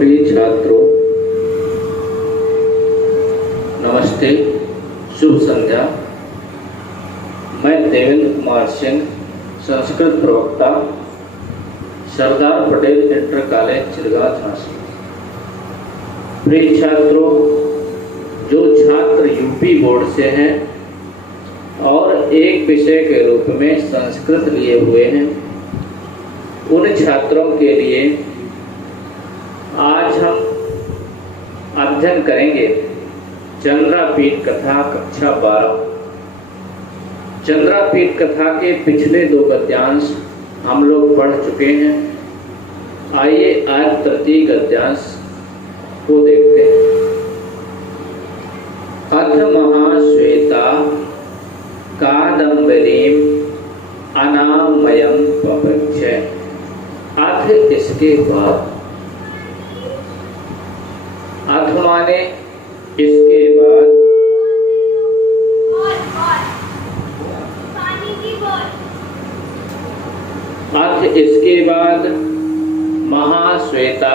प्रिय छात्रों, नमस्ते, शुभ संध्या। मैं देवेंद्र कुमार सिंह, संस्कृत प्रवक्ता, सरदार पटेल इंटर कॉलेज चिरगांव झांसी। प्रिय छात्रों, जो छात्र यूपी बोर्ड से हैं और एक विषय के रूप में संस्कृत लिए हुए हैं, उन छात्रों के लिए आज हम अध्ययन करेंगे चंद्रापीठ कथा कक्षा 12। चंद्रापीठ कथा के पिछले 2 गद्यांश हम लोग पढ़ चुके हैं। आइए आज तृतीय गद्यांश को देखते हैं। अथ महाश्वेता कादम्बरीम अनामयम पपच्छ। अथ इसके बाद, अथ माने इसके बाद, अथ इसके बाद महाश्वेता,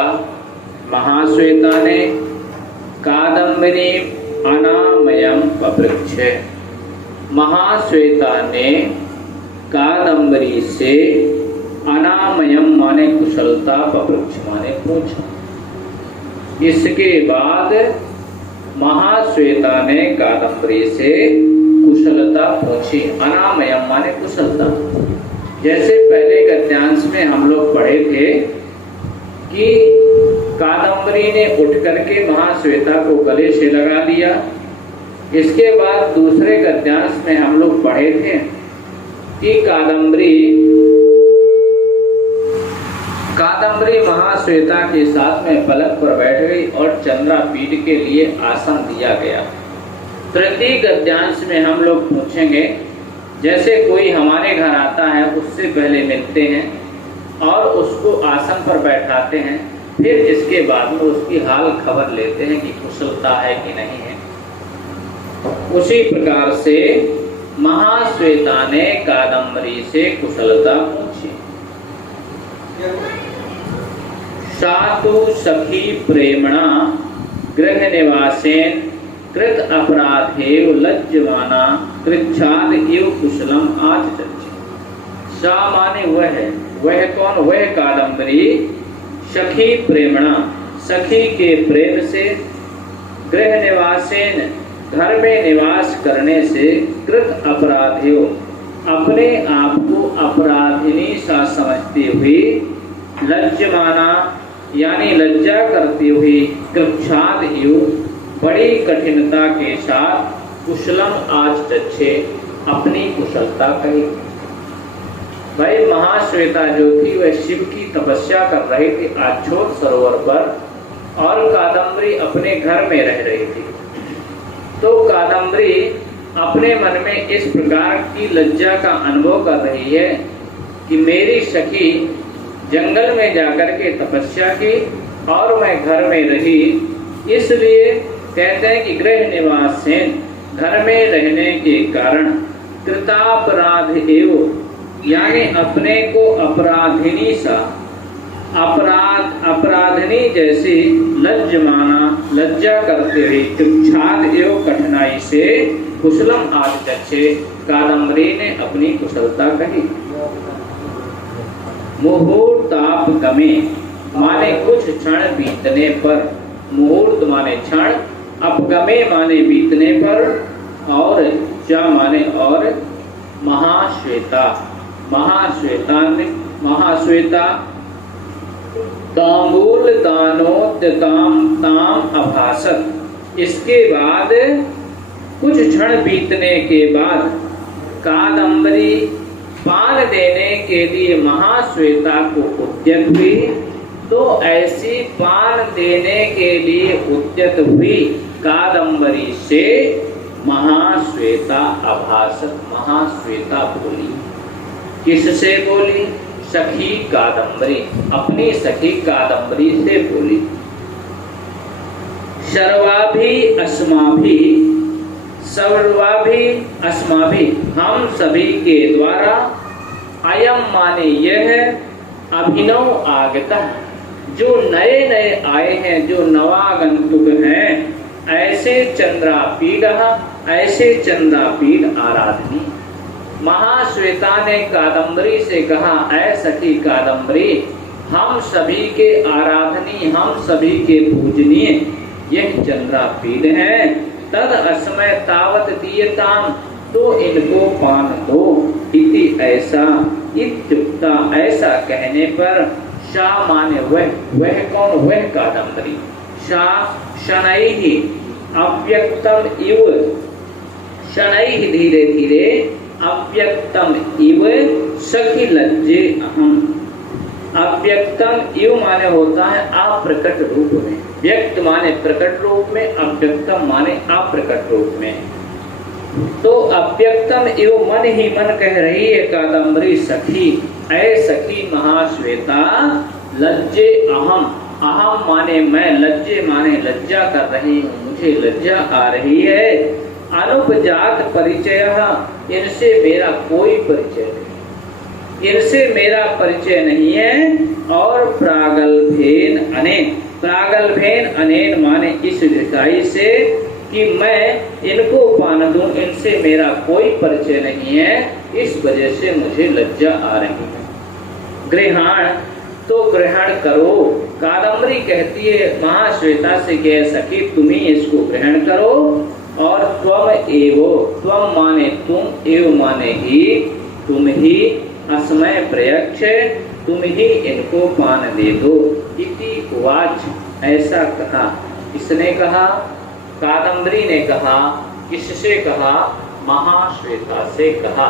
महाश्वेता ने कादम्बरी अनामयम पपृच्छ, महाश्वेता ने कादम्बरी से अनामयम माने कुशलता, पपृच्छ माने पूछा। इसके बाद महाश्वेता ने कादम्बरी से कुशलता पूछी। अनामयम माने कुशलता। जैसे पहले गद्यांश में हम लोग पढ़े थे कि कादम्बरी ने उठ करके महाश्वेता को गले से लगा लिया। इसके बाद दूसरे गद्यांश में हम लोग पढ़े थे कि कादम्बरी महाश्वेता के साथ में पलक पर बैठ गई और चंद्रापीठ के लिए आसन दिया गया। तृतीय गद्यांश में हम लोग पूछेंगे, जैसे कोई हमारे घर आता है, उससे पहले मिलते हैं और उसको आसन पर बैठाते हैं, फिर इसके बाद में उसकी हाल खबर लेते हैं कि कुशलता है कि नहीं है। उसी प्रकार से महाश्वेता ने कादम्बरी से कुशलता पूछी। सातु सखी प्रेमणा गृह निवासेन कृत अपराधेव लज्जमाना कृच्छाद एव कुशलम आचचक्ष। सा माने वह कौन? वह कादम्बरी सखी प्रेमणा, सखी के प्रेम से, गृह निवासेन घर में निवास करने से, कृत अपराधेव अपने आप को अपराधिनी सा समझती हुई, लज्जमाना यानी लज्जा करती हुई, कृच्छाद एव बड़ी कठिनता के साथ, कुशलम आचचक्षे अपनी कुशलता कही। भाई महाश्वेता जो थी वह शिव की तपस्या कर रही थी आच्छोत सरोवर पर और कादम्बरी अपने घर में रह रही थी। तो कादम्बरी अपने मन में इस प्रकार की लज्जा का अनुभव कर रही है कि मेरी सखी जंगल में जाकर के तपस्या की और मैं घर में रही, इसलिए कहते हैं कि गृह निवास से घर में रहने के कारण कृतापराध एव यानी अपने को अपराधिनी सा, अपराधिनी जैसी लज्जमाना लज्जा करते हुए, कृच्छाद एवं कठिनाई से, कुशलम आचचक्षे कादम्बरी ने अपनी कुशलता कही। मुहूर्ताप गमे माने कुछ क्षण बीतने पर, मुहूर्त माने क्षण, अपगमे माने बीतने पर, और चा माने और, महाश्वेता, महाश्वेता तांबूल दानोद्यताम ताम अभासत। इसके बाद कुछ क्षण बीतने के बाद कादम्बरी पान देने के लिए महाश्वेता को उद्यत हुई। तो ऐसी पान देने के लिए उद्यत हुई कादम्बरी से महाश्वेता अभासत, महाश्वेता बोली। किससे बोली? सखी कादम्बरी, अपनी सखी कादम्बरी से बोली। सर्वाभि अस्माभि हम सभी के द्वारा, अयम माने यह, अभिनव आगता जो नए नए आए हैं, जो नवागंतुक हैं, ऐसे चंद्रापीड, ऐसे चंद्रापीड आराधनी। महाश्वेता ने कादम्बरी से कहा, ऐ सखी कादम्बरी, हम सभी के आराधनी, हम सभी के पूजनीय यह चंद्रापीड हैं। तद असमय तावत दीयताम, तो इनको पान दो। इति ऐसा, इत्युक्ता ऐसा कहने पर, शा माने वह कौन, वह कादम्बरी, शा शनैहि अव्यक्तम इव, शनैहि धीरे धीरे, अव्यक्तम इव सखी लज्जे अहम। अव्यक्तम इव माने होता है अप्रकट रूप में, व्यक्त माने प्रकट रूप में, अव्यक्तम माने अप्रकट रूप में। तो अव्यक्तम इव मन ही मन कह रही है कादम्बरी सखी, ऐ सखी महाश्वेता, लज्जे अहम, अहम माने मैं, लज्जे माने लज्जा कर रही हूँ, मुझे लज्जा आ रही है। अनुपजात परिचय, इनसे मेरा कोई परिचय नहीं, इनसे मेरा परिचय नहीं है। और प्रागल्भेन अनेन, प्रागल्भेन अनेन माने इस ऋषाई से कि मैं इनको पान दूं, इनसे मेरा कोई परिचय नहीं है, इस वजह से मुझे लज्जा आ रही है। ग्रहण, तो ग्रहण करो। कादम्बरी कहती है महाश्वेता से कि सखी तुम्ही इसको ग्रहण करो। और त्वम एवो, त्वम माने तुम, एव माने ही, तुम ही, अस्मय प्रयक्ष, तुम ही इनको पान दे दो। इति उवाच, ऐसा कहा, इसने कहा, कादम्बरी ने कहा, किससे कहा, महाश्वेता से कहा।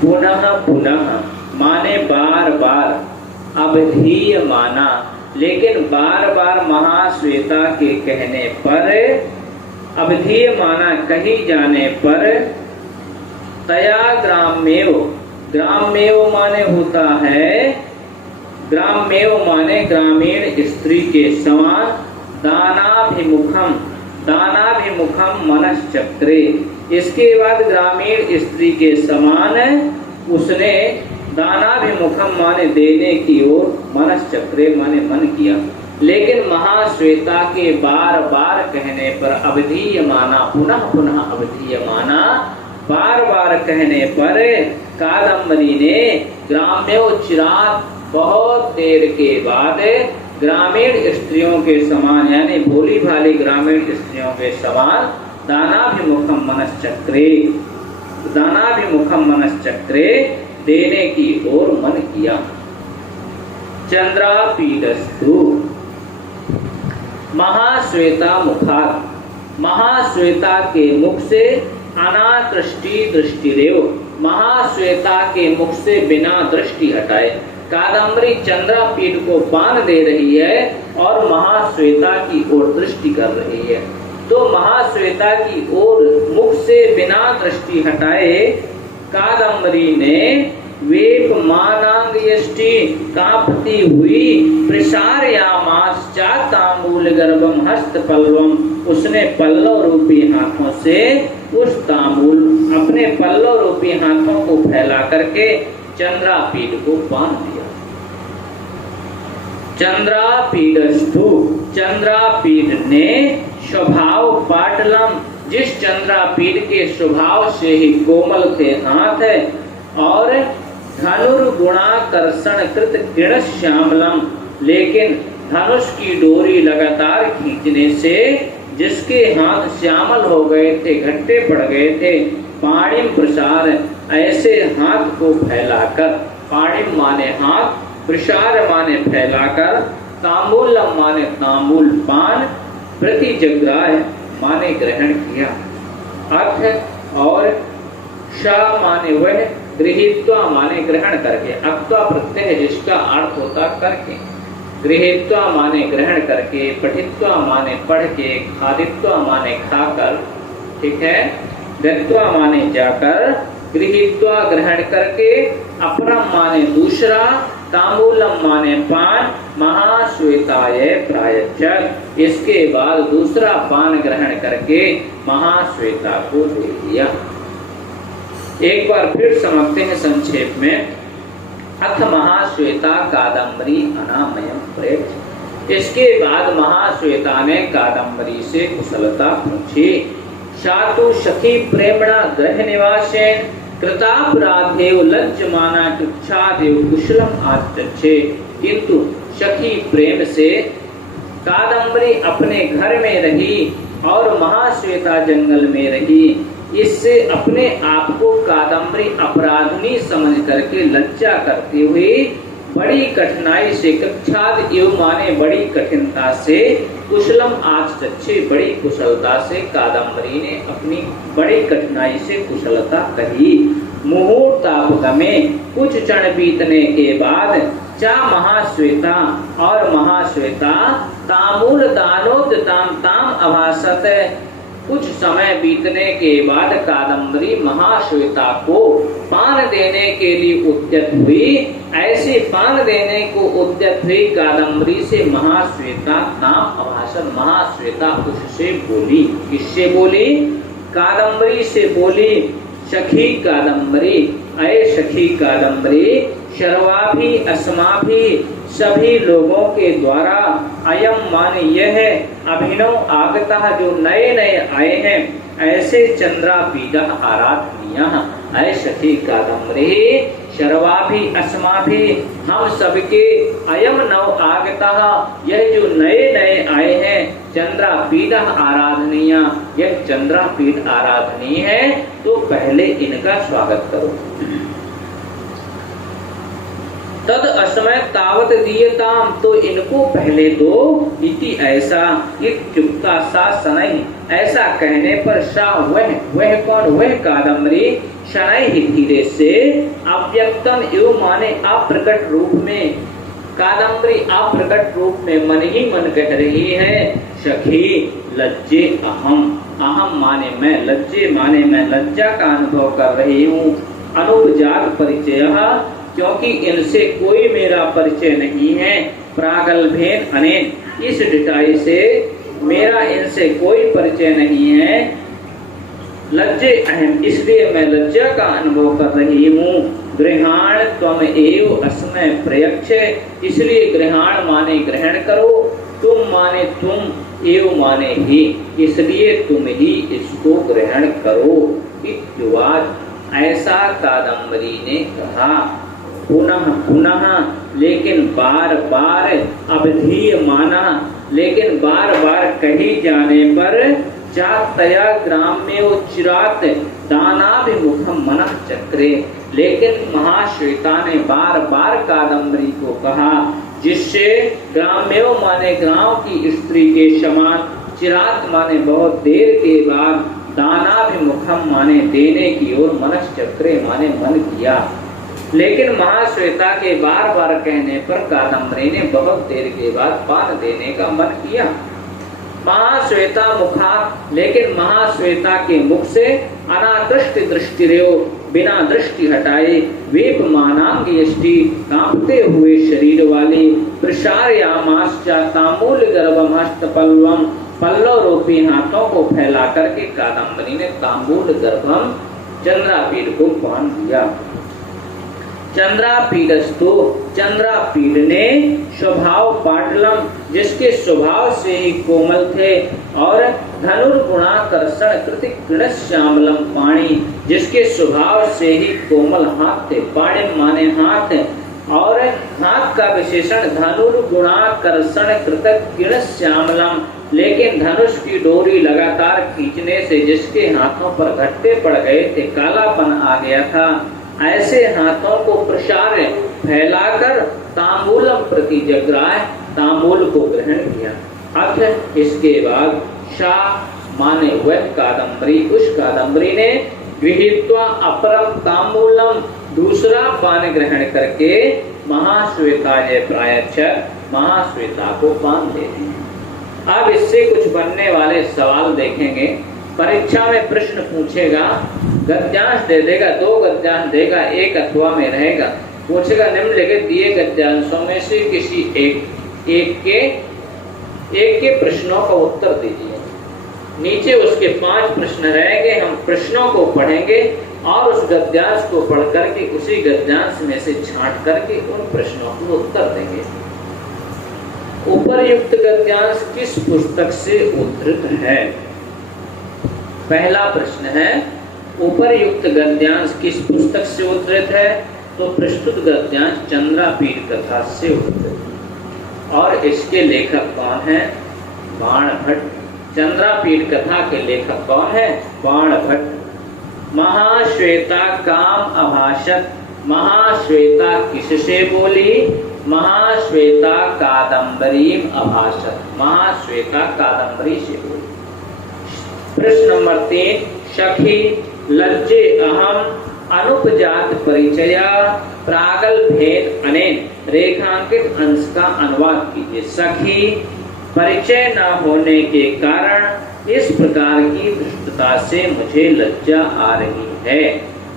पुनः पुनः माने बार बार, अवधीय माना, लेकिन बार बार महाश्वेता के कहने पर, अवधीय माना कही जाने पर, तया ग्राम्येव, ग्राम्येव माने होता है, ग्राम्येव माने ग्रामीण स्त्री के समान, दानाभिमुखम, दानाभिमुखम मनश्चक्रे, इसके बाद ग्रामीण स्त्री के समान उसने दानाभिमुखम माने देने की ओर, मनश्चक्रे माने मन किया। लेकिन महाश्वेता के बार बार कहने पर, अवधीय माना, पुनः पुनः अवधीय माना, बार बार कहने पर कादम्बरी ने ग्राम्योचिरात, बहुत देर के बाद, ग्रामीण स्त्रियों के समान यानी भोली भाली ग्रामीण स्त्रियों के समान, दानाभिमुखम मनश्चक्रे, दानाभिमुखम मनश्चक्रे देने की ओर मन किया। चंद्रापीडस्तु, महाश्वेता मुखात, महाश्वेता के मुख से, अनादृष्टि दृष्टिरेव, महाश्वेता के मुख से बिना दृष्टि हटाए। कादम्बरी चंद्रापीड को पान दे रही है और महाश्वेता की ओर दृष्टि कर रही है। तो महाश्वेता की ओर मुख से बिना दृष्टि हटाए कादम्बरी ने वेप मानांग यष्टि, कांपती हुई, प्रसारयामाश्चा तांबूल गर्भम हस्त पल्लवम, उसने पल्लव रूपी हाथों से उस तांबूल, अपने पल्लव रूपी हाथों को फैला करके चंद्रापीड को पान दिया। चंद्रापीडस्तु, चंद्रापीड ने स्वभाव पाटलम, जिस चंद्रापीड के स्वभाव से ही कोमल थे हाथ है, और धनुर्गुणाकर्षण कृत किण श्यामलम, लेकिन धनुष की डोरी लगातार खींचने से जिसके हाथ श्यामल हो गए थे, घट्टे पड़ गए थे, पाणिम प्रसार, ऐसे हाथ को फैलाकर, पाणिम माने हाथ, प्रसार माने फैलाकर, तांबूलम माने तांबूल पान, प्रतिजग्राह माने ग्रहण किया। अर्थ और शा माने वह, गृहीत्वा माने ग्रहण करके, अक्त्वा प्रत्यय जिसका अर्थ होता करके, गृहीत्वा माने ग्रहण करके, पठित्वा माने पढ़ के, खादित्वा माने खाकर, ठीक है, गत्वा माने जाकर, गृहीत्वा ग्रहण करके, अपरम माने दूसरा, तांबूलम माने पान, महाश्वेताय प्रायच्छत्, इसके बाद दूसरा पान ग्रहण करके महाश्वेता को दे दिया। एक बार फिर समझते हैं संक्षेप में। अथ महाश्वेता कादम्बरी अनामयम प्रेक्ष। इसके बाद महाश्वेता ने कादम्बरी से कुशलता पूछी। सातु सखी प्रेमणा गृह निवासेन कृतापराधेव लज्जमाना तुच्छादेव कुशलम आचक्षे। किंतु सखी प्रेम से कादम्बरी अपने घर में रही और महाश्वेता जंगल में रही। इससे अपने आप को कादम्बरी अपराधनी समझ करके लज्जा करते हुए बड़ी कठिनाई से कक्षाद एवं माने बड़ी कठिनता से कुशलम आचक्षे बड़ी कुशलता से कादम्बरी ने अपनी बड़ी कठिनाई से कुशलता कही। मुहूर्तापगमे कुछ क्षण बीतने के बाद चा महाश्वेता और महाश्वेता तामूल दानोद्यताम ताम अभासत। कुछ समय बीतने के बाद कादम्बरी महाश्वेता को पान देने के लिए उद्यत हुई। ऐसे पान देने को उद्यत हुई कादम्बरी से महाश्वेता ताम अभाषण महाश्वेता उससे बोली। किससे बोली? कादम्बरी से बोली। सखी कादम्बरी, अय सखी कादम्बरी, सर्वाभि अस्माभि सभी लोगों के द्वारा अयम मान यह अभिनव आगता जो नए नए आए हैं ऐसे चंद्रा पीड़ा आराधनीय। अय सखी कादम्बरी, सर्वाभि अस्माभि हम सबके अयम नव आगता यह जो नए नए आए हैं चंद्रा पीड़ा आराधनीय, यह चंद्रा पीठ आराधनीय है तो पहले इनका स्वागत करो। तद असमय तावत दीयताम तो इनको पहले दो। इति ऐसा इत्युक्ता सा शनै ऐसा कहने पर सा वह कौन? वह कादम्बरी शनै ही धीरे से अव्यक्तम एवं माने अप्रकट रूप में कादम्बरी अप्रकट रूप में मन ही मन कह रही है। सखी लज्जे अहम, अहम माने मैं, लज्जे माने मैं लज्जा का अनुभव कर रही हूँ। अनुपजात परिचय क्योंकि इनसे कोई मेरा परिचय नहीं है। प्रागल्भेन अनेन इस डिटाई से मेरा इनसे कोई परिचय नहीं है। लज्जे अहम इसलिए मैं लज्जा का अनुभव कर रही हूँ। गृहाण त्वम एव अस्मय प्रयक्ष इसलिए गृहाण माने ग्रहण करो, तुम माने तुम, एव माने ही इसलिए तुम ही इसको ग्रहण करो। इत्युवाच ऐसा कादम्बरी ने कहा। पुनः पुनः लेकिन बार बार अवधीयमाना लेकिन बार बार कही जाने पर जातया ग्राम्यो चिरात दानाभिमुखम मनः चक्रे। लेकिन महाश्वेता ने बार बार कादम्बरी को कहा जिससे ग्राम्यो माने गांव की स्त्री के समान, चिरात माने बहुत देर के बाद, दानाभिमुखम माने देने की ओर, मनः चक्रे माने मन किया। लेकिन महाश्वेता के बार बार कहने पर कादम्बरी ने बहुत देर के बाद पान देने का मन किया। महाश्वेता मुखा लेकिन महाश्वेता के मुख से अनादृष्टि दृष्टि रेव बिना दृष्टि हटाए वेपमानांग यष्टि कांपते हुए शरीर वाली प्रसारयामाश्चा तामूल गर्भमस्त पल्लवम पल्लव रूपी हाथों को फैला करके कादम्बरी ने तांबूल गर्भम चंद्रापीठ को बांध दिया। चंद्रापीडस्तु चंद्रापीड ने स्वभाव पाटलम जिसके स्वभाव से ही कोमल थे और धनुर्गुणाकर्षण कृति श्यामलम पाणी जिसके स्वभाव से ही कोमल हाथ थे। पाणी माने हाथ और हाथ का विशेषण धनुर्गुणाकर्षण कृत श्यामलम लेकिन धनुष की डोरी लगातार खींचने से जिसके हाथों पर घट्टे पड़ गए थे, कालापन आ गया था, ऐसे हाथों को प्रसार फैलाकर तांबूलम प्रति जगराय तांबूल को ग्रहण किया। अथ इसके बाद शाह माने वह कादम्बरी उस कादम्बरी ने विहित्वा अपरम तांबूलम दूसरा पान ग्रहण करके महाश्वेताय प्रायश्च महाश्वेता को पान दे दिया। अब इससे कुछ बनने वाले सवाल देखेंगे। परीक्षा में प्रश्न पूछेगा, गद्यांश दे देगा, 2 गद्यांश देगा, एक अथवा में रहेगा, पूछेगा निम्नलिखित दिए गद्यांशों में से किसी एक के प्रश्नों का उत्तर दीजिए। नीचे उसके 5 प्रश्न रहेंगे, हम प्रश्नों को पढ़ेंगे, और उस गद्यांश को पढ़ करके उसी गद्यांश में से छांट करके उन प्रश्नों को उत्तर देंगे। उपर्युक्त गद्यांश किस पुस्तक से उद्धृत है? पहला प्रश्न है, उपर्युक्त गद्यांश किस पुस्तक से उद्धृत है? तो प्रस्तुत गद्यांश चंद्रापीठ कथा से उद्धृत। और इसके लेखक कौन है? बाण भट्ट। चंद्रापीठ कथा के लेखक कौन है? बाण भट्ट। महाश्वेता काम अभाषत, महाश्वेता किससे बोली? महाश्वेता कादम्बरी अभाषत, महाश्वेता कादम्बरी से बोली। प्रश्न नंबर 3, सखी लज्जे अहम अनुपजात परिचया प्रागल भेद अनेन रेखांकित अंश का अनुवाद कीजिए। सखी परिचय न होने के कारण इस प्रकार की दुष्टता से मुझे लज्जा आ रही है।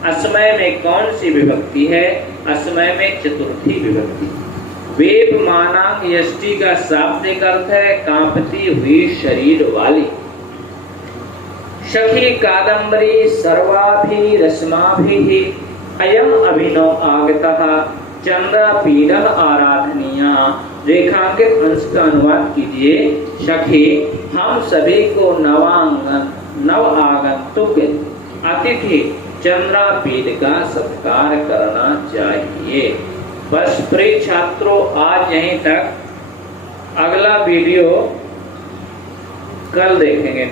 असमय में कौन सी विभक्ति है? असमय में चतुर्थी विभक्ति। वेप मानांग यष्टि का शाब्दिक अर्थ है कांपती हुई शरीर वाली। सखी कादम्बरी सर्वाभि रश्माभि अयम अभिनव आगतः चंद्रापीठ आराधनीया। रेखांकित अंश का अनुवाद कीजिए। सखी हम सभी को नव आगंतुक अतिथि चंद्रापीठ का सत्कार करना चाहिए। बस प्रिय छात्रों, आज यहीं तक। अगला वीडियो कल देखेंगे।